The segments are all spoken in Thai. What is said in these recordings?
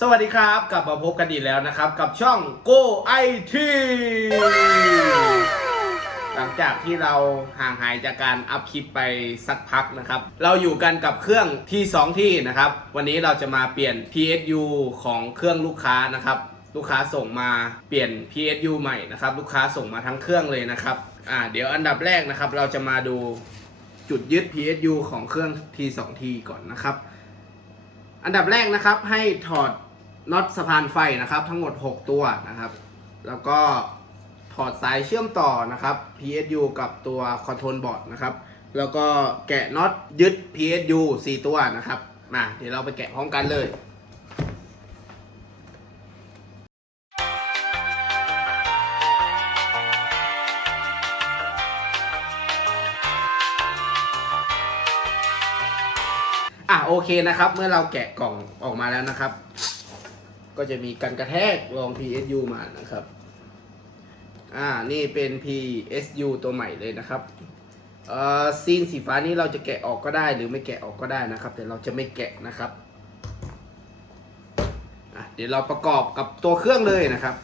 สวัสดีครับ กลับมาพบกันอีกแล้วนะครับ กับช่อง Go IT หลังจากที่เราห่างหายจากการอัพคลิปไปสักพักนะครับ เราอยู่กันกับเครื่องที่2ที่นะครับ วันนี้เราจะมาเปลี่ยน PSU ของเครื่องลูกค้านะครับ ลูกค้าส่งมาเปลี่ยน PSU ใหม่นะครับ ลูกค้าส่งมาทั้งเครื่องเลยนะครับอ่าเดี๋ยวอันดับแรกนะครับ เราจะมาดูจุดยึด PSU ของเครื่อง T2T ก่อนนะครับ อันดับแรกนะครับให้ถอดน็อตสะพานไฟนะครับ ทั้งหมด 6 ตัวนะครับ แล้วก็ถอดสายเชื่อมต่อนะครับ PSU กับตัวคอนโทรลบอร์ดนะครับ แล้วก็แกะน็อตยึด PSU 4 ตัวนะครับมาเดี๋ยวเราไปแกะพร้อมกันเลย อะโอเคนะครับ เมื่อเราแกะกล่องออกมาแล้วนะครับ ก็จะมีกันกระแทกรอง PSU มานะครับ อ่านี่เป็น PSU ตัวใหม่เลยนะครับเอ่อซีนสีฟ้านี้เราจะแกะออกก็ได้หรือไม่แกะออกก็ได้นะครับ แต่เราจะไม่แกะนะครับอะเดี๋ยวเราประกอบกับตัวเครื่องเลยนะครับ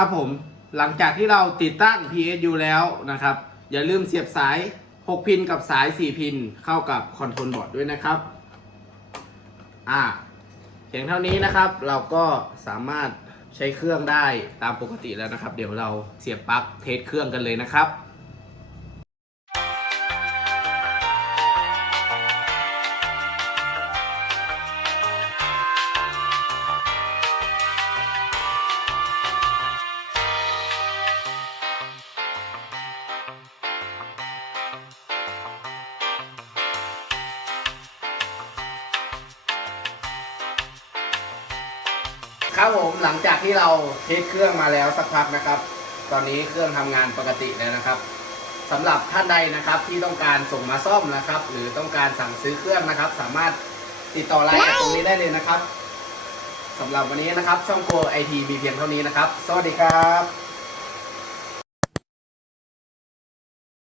ครับผมหลังจากที่เราติดตั้ง PSU แล้วนะครับ อย่าลืมเสียบสาย 6 พินกับสาย 4 พินเข้ากับคอนโทรลบอร์ดด้วยนะครับอ่าเพียงเท่านี้นะครับเราก็สามารถใช้เครื่องได้ตามปกติแล้วนะครับ เดี๋ยวเราเสียบปลั๊กเทสเครื่องกันเลยนะครับ ครับผมหลังจากที่เราเทสเครื่องมาแล้วสักพักนะครับ ตอนนี้เครื่องทำงานปกติแล้วนะครับสำหรับท่านใดนะครับที่ต้องการส่งมาซ่อมนะครับ หรือต้องการสั่งซื้อเครื่องนะครับ สามารถติดต่อไลน์แอดตรงนี้ได้เลยนะครับสำหรับวันนี้นะครับ ช่องโกไอทีมีเพียงเท่านี้นะครับ สวัสดีครับ